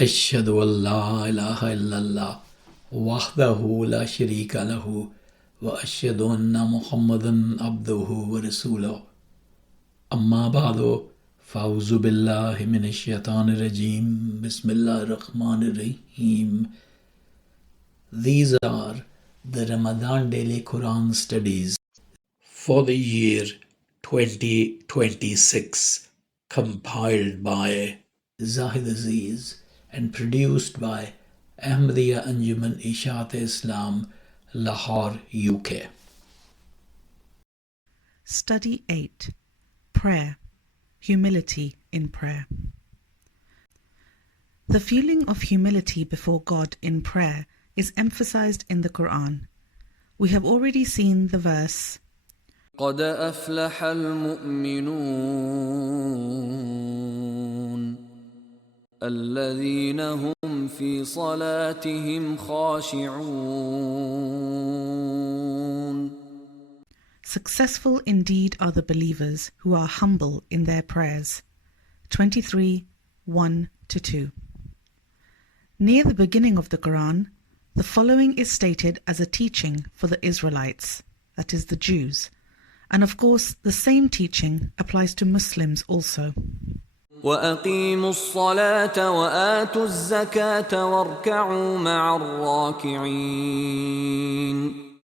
أشهد أن لا إله إلا الله وحده لا شريك له وأشهد أن محمدا عبده ورسوله أما بعد فأعوذ بالله من الشيطان الرجيم بسم الله الرحمن الرحيم. These are the Ramadan Daily Quran Studies for the year 2026, compiled by Zahid Aziz and produced by Ahmadiyya Anjuman Ishaat Islam, Lahore, UK. Study 8. Prayer. Humility in prayer. The feeling of humility before God in prayer is emphasized in the Quran. We have already seen the verse, قد أفلح المؤمنون الذين هم في صلاتهم خاشعون. Successful indeed are the believers who are humble in their prayers. 23, 1-2. Near the beginning of the Quran, the following is stated as a teaching for the Israelites, that is the Jews, and of course the same teaching applies to Muslims also. وأقيموا الصلاة وآتوا الزكاة واركعوا مع الراكعين.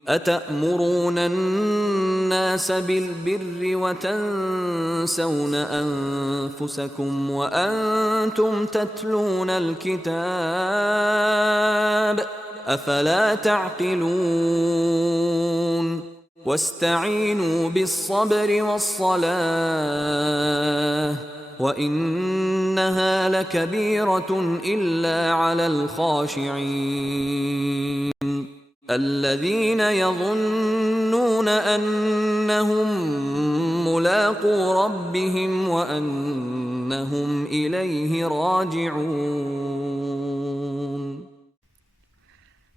أتأمرون الناس بالبر وتنسون أنفسكم وأنتم تتلون الكتاب أفلا تعقلون. واستعينوا بالصبر والصلاة وإنها لكبيرة إلا على الخاشعين الذين يظنون أنهم ملاقو ربهم وأنهم إليه راجعون.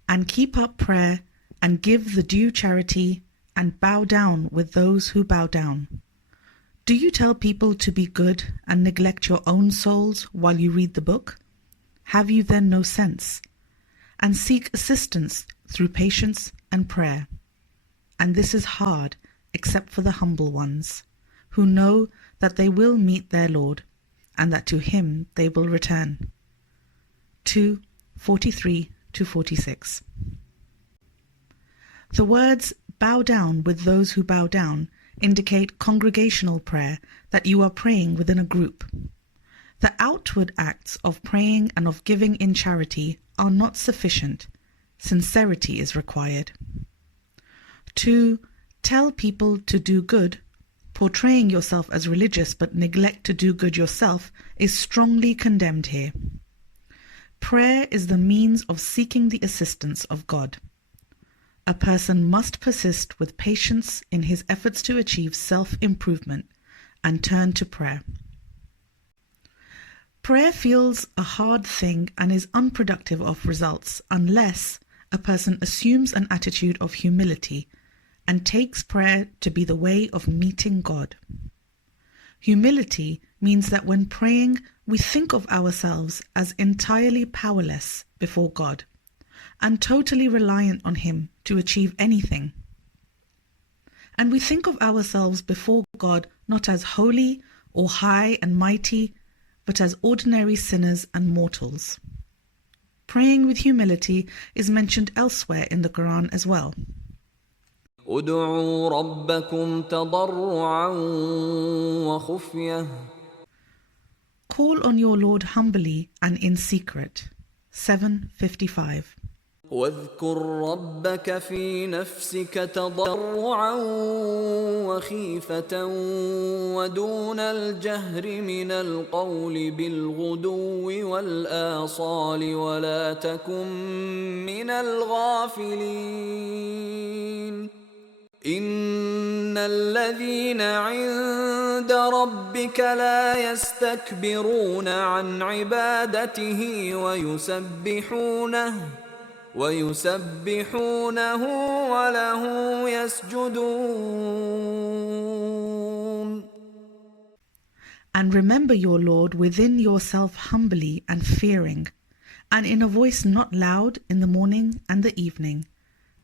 And keep up prayer and give the due charity and bow down with those who bow down. Do you tell people to be good and neglect your own souls while you read the book? Have you then no sense? And seek assistance through patience and prayer. And this is hard except for the humble ones, who know that they will meet their Lord and that to Him they will return. 2:43-46. The words bow down with those who bow down indicate congregational prayer, that you are praying within a group. The outward acts of praying and of giving in charity are not sufficient. Sincerity is required. To tell people to do good, portraying yourself as religious but neglect to do good yourself, is strongly condemned here. Prayer is the means of seeking the assistance of God. A person must persist with patience in his efforts to achieve self-improvement and turn to prayer. Prayer feels a hard thing and is unproductive of results unless a person assumes an attitude of humility and takes prayer to be the way of meeting God. Humility means that when praying, we think of ourselves as entirely powerless before God and totally reliant on Him to achieve anything. And we think of ourselves before God not as holy or high and mighty, but as ordinary sinners and mortals. Praying with humility is mentioned elsewhere in the Quran as well. ادعوا ربكم تضرعا وخفية. Call on your Lord humbly and in secret. 7:55. واذكر ربك في نفسك تضرعا وخيفة ودون الجهر من القول بالغدو والآصال ولا تكن من الغافلين إن الذين عند ربك لا يستكبرون عن عبادته ويسبحونه وله يسجدون. And remember your Lord within yourself humbly and fearing, and in a voice not loud in the morning and the evening,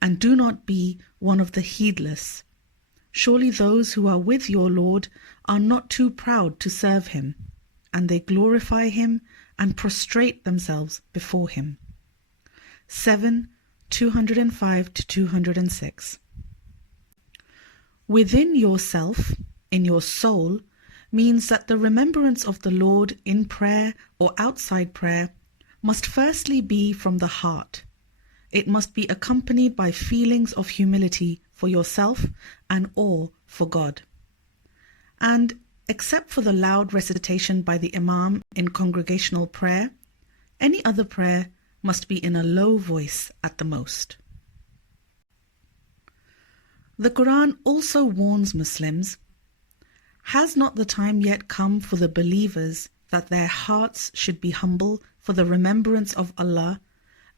and do not be one of the heedless. Surely those who are with your Lord are not too proud to serve him, and they glorify him and prostrate themselves before him. 7, 205 to 206. Within yourself, in your soul, means that the remembrance of the Lord in prayer or outside prayer must firstly be from the heart. It must be accompanied by feelings of humility for yourself and awe for God. And, except for the loud recitation by the Imam in congregational prayer, any other prayer must be in a low voice at the most. The Quran also warns Muslims, "Has not the time yet come for the believers that their hearts should be humble for the remembrance of Allah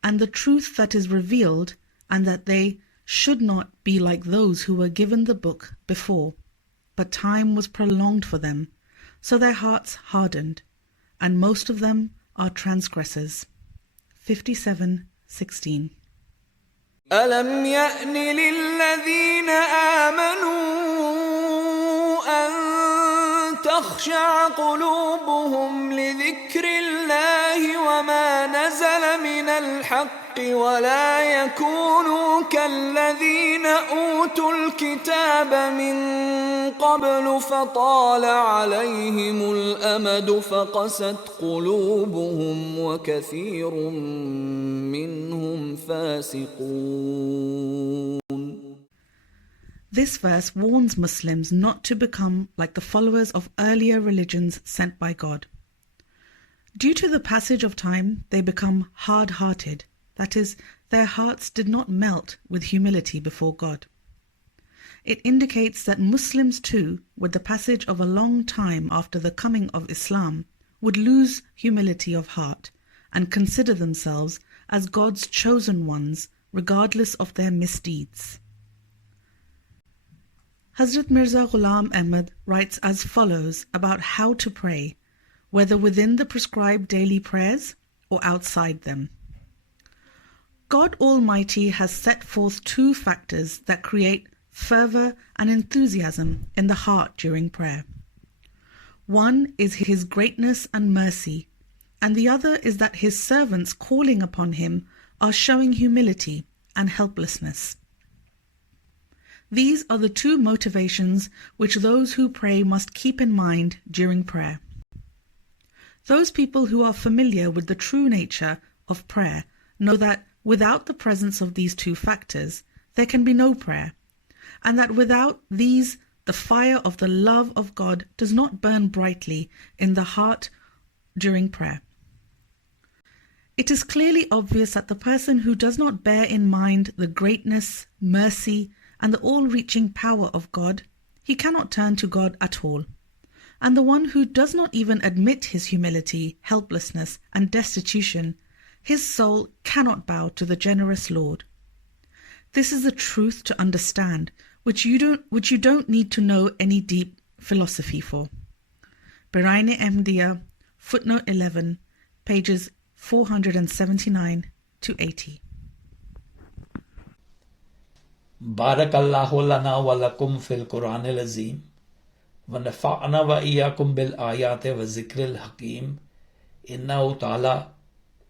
and the truth that is revealed, and that they should not be like those who were given the book before, but time was prolonged for them, so their hearts hardened, and most of them are transgressors." 57:16. ألم يأن للذين آمنوا أن تخشع قلوبهم لذكر الله وما نزل من الحق ولا يكونوا كالذين أوتوا الكتاب من قبل فطال عليهم الأمد فقست قلوبهم وكثير منهم فاسقون. This verse warns Muslims not to become like the followers of earlier religions sent by God. Due to the passage of time, they become hard-hearted. That is, their hearts did not melt with humility before God. It indicates that Muslims too, with the passage of a long time after the coming of Islam, would lose humility of heart and consider themselves as God's chosen ones, regardless of their misdeeds. Hazrat Mirza Ghulam Ahmad writes as follows about how to pray, whether within the prescribed daily prayers or outside them. God Almighty has set forth two factors that create fervor and enthusiasm in the heart during prayer. One is His greatness and mercy, and the other is that His servants calling upon Him are showing humility and helplessness. These are the two motivations which those who pray must keep in mind during prayer. Those people who are familiar with the true nature of prayer know that without the presence of these two factors, there can be no prayer, and that without these, the fire of the love of God does not burn brightly in the heart during prayer. It is clearly obvious that the person who does not bear in mind the greatness, mercy, and the all-reaching power of God, he cannot turn to God at all. And the one who does not even admit his humility, helplessness, and destitution, his soul cannot bow to the generous Lord. This is the truth to understand, which you don't need to know any deep philosophy for. Lahore Ahmadiyya, footnote 11, pages 479 to 80. Barakallahu lana wa lakum fil Quranil Azim wa nafa'ana wa iyyakum bil ayati wa zikril hakim innahu ta'ala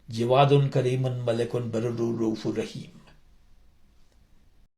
jiwadun karimun malikun barurur rahim.